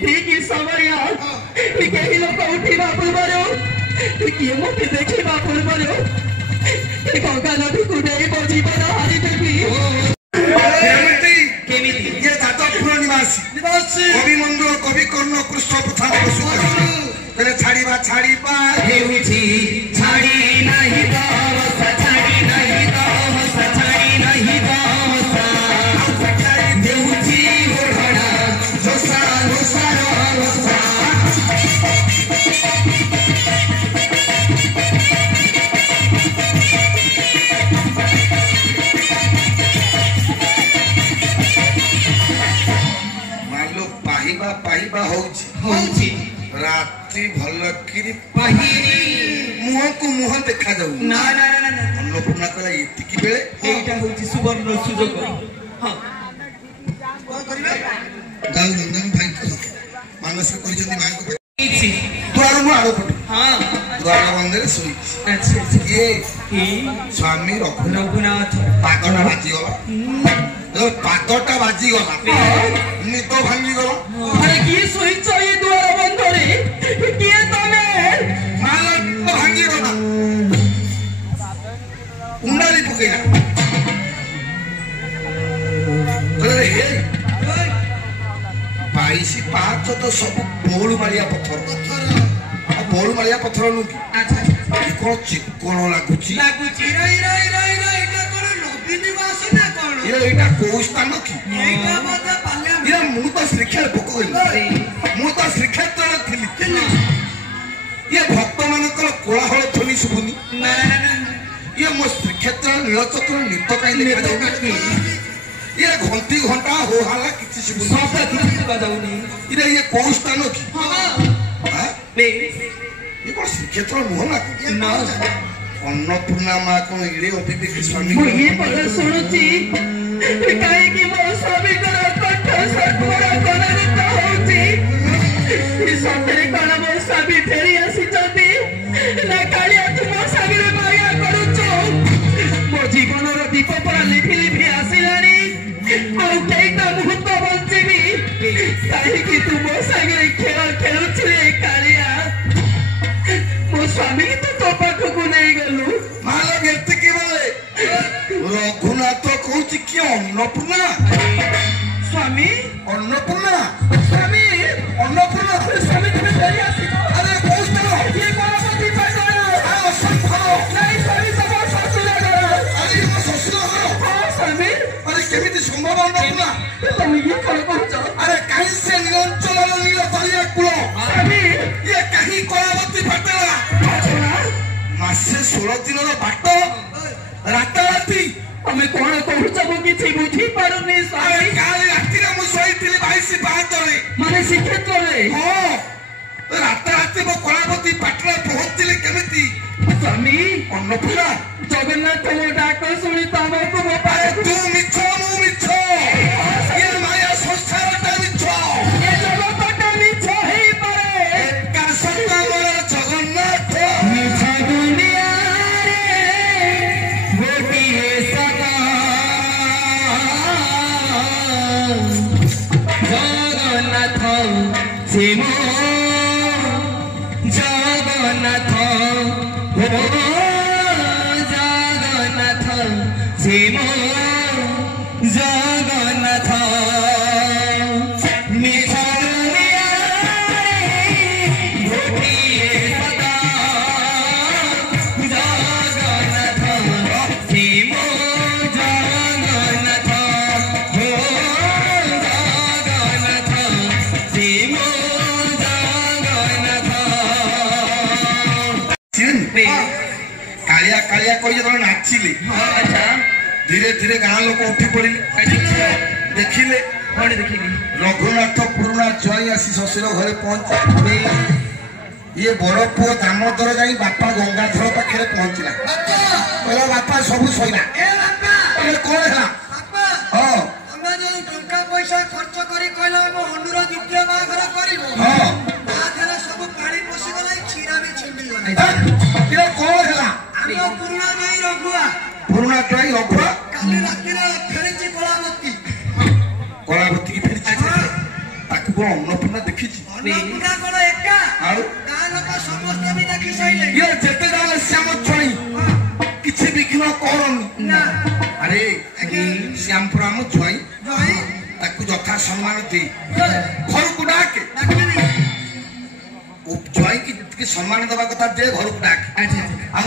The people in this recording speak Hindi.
ठीक समय कहीं लोक उठा पूर्वर किए मत देखा पूर्वर गंगा नदी को नहीं मो जीवन हारिदेवी कवि मंडल कवि कर्ण कृष्ण प्रधान छाड़ीबा छाड़ीबा छाड़ी नहीं छाड़ी नहीं छाड़ी नहीं देउची ओढ़ना जोसा जोसा पाहिबा पाहिबा होउची रात्रि भल किरी पाहिनी मुह को मुह देखा जाऊ ना ना ना ना अन्नपूर्णा कला एतिकी बेले एटा होउची सुवर्ण सुजोग हां जाऊ नंदन भाई मानस करिजंती मां को इछि द्वार मु आरो पट हां द्वार बंदर सोई अच्छा ये स्वामी रघुनाथ पागटा बाजी गला पागटा बाजी गला निद भांगी गला अरे की सोईच ये द्वार बंदरे के तमे माला भांगी गला उंडाली पकेना अरे हे पाइसी पाँच तो सब बोलू मारिया पत्थर बोलू मारिया पत्थर नु अच्छा को चिकन लागुची लागुची रई रई रई रई एटा कोन नदी निवास ना कोन ये एटा को स्थान की एटा मत पाले ये मु तो श्रीक्षेत्र पकोई मु तो श्रीक्षेत्र थिली ये भक्त मानकर कोलाहल ध्वनि सुबुनी ना ना ना ये मो श्रीक्षेत्र नीलचक्र नित काई देखा जाऊ ये घंटी घंटा हो हाला किछि सुबुनी सब किछि बजाउनी ये को स्थान की हां ने ये को श्रीक्षेत्र नुहला ना अन्नपूर्णा मां को इडे अभिवेक स्वामी मु ये पद सुनुची काई की मो स्वामी कर कंठ सत्वर कनरत होउची ई सतरे कण मो स्वामी फेरी आसी जति ना कालिया तुम स्वामी रे माया करूचो मो जीवन रो दीप पर लिपि लिपि आसिलानी और केइता मुहूर्त बंचीबी काई की तुम स्वामी रे खेल खेलुछले कालिया मो स्वामी तो पाख को नहीं गलु माला गेट के बोले रघुनाथ कहूची कि अन्नपूर्णा स्वामी अन्नपूर्णा स्वामी अन्नपूर्णा स्वामी तुम्हें फेरी आसी अरे कोस तो ये गणपति पागल असंभव नहीं स्वामी सब ससुर घर अरे ये ससुर घर हां स्वामी अरे केमिति संभव अन्नपूर्णा तुम ये कौन कहछ अरे कहीं से निरंचल नील तलिया कुल स्वामी ये कहीं कोलावती पटला मासे 16 दिन बाट राताराती हमें कौन कहछ मु किछि बुझी पारुनी स्वामी काल राती रे मु सोईतिली 22 पातरे माने श्रीक्षेत्र रे हां राताराती मो कोलावती पटला पहुंचले केमिति स्वामी अन्नपूर्णा जगन्नाथ मो डाक सुनी तमको मो पाए तू मिछ मु मिछ ये माया संसार ता मिछ ये जगत मिछ हे पारे का सत्य मोर जगन्नाथ मिछ दुनिया रे गोटिए सदा जगन्नाथ से मो जगन्नाथ हो जगन्नाथ से मो जगन्नाथ मिछ दुनिया रे गोटिए सदा जगन्नाथ से मो जगन्नाथ हो जगन्नाथ से मो जगन्नाथ चिन कालिया कालिया कहि जण नाचिले अच्छा धीरे धीरे गाँ लोक उठी पड़िले देखिले कौन देखिली रघुनाथ पुरुणा ज्वाई आसी शशुर घरे पहुंचे ये बड़ पुओ दामोदर जाई बापा गंगाधर पाखे पहुंचला कहला बापा सब सईला कौन है हाँ टंका पैसा खर्च करी कहला हम अनुरा द्वितीय बाहागर करिबो हाँ आधेला सब पानी पसी गला खीरा में छिंडी गला ये कौन है हम पुराना नहीं रघुआ पुरुणा ज्वाई रघुआ काली राती रे फेरिची कोलावती कलावती की फेरी ताकू अन्नपूर्णा ଦେଖିଛି ଅନ୍ନପୂର୍ଣ୍ଣା କଣ ଏକା ଆଉ ଗାଁ ଲୋକ ସମସ୍ତେ ବି ଦେଖି ସାଇଲେ ଇଏ ଯେତେ ଯାହା ଶ୍ୟାମ ଜ୍ୱାଇଁ କିଛି ବିଘ୍ନ କରନି ନା ଆରେ ଶ୍ୟାମପୁର ଆମ ଜ୍ୱାଇଁ ଜୟ ତାକୁ ଯଥା ସମ୍ମାନ ଦେଇ ଘରକୁ ଡାକେ ଡାକିବି ଜ୍ୱାଇଁକି ଟିକେ ସମ୍ମାନ ଦେବା କଥା ଦେ ଘରକୁ ଡାକେ ଆମ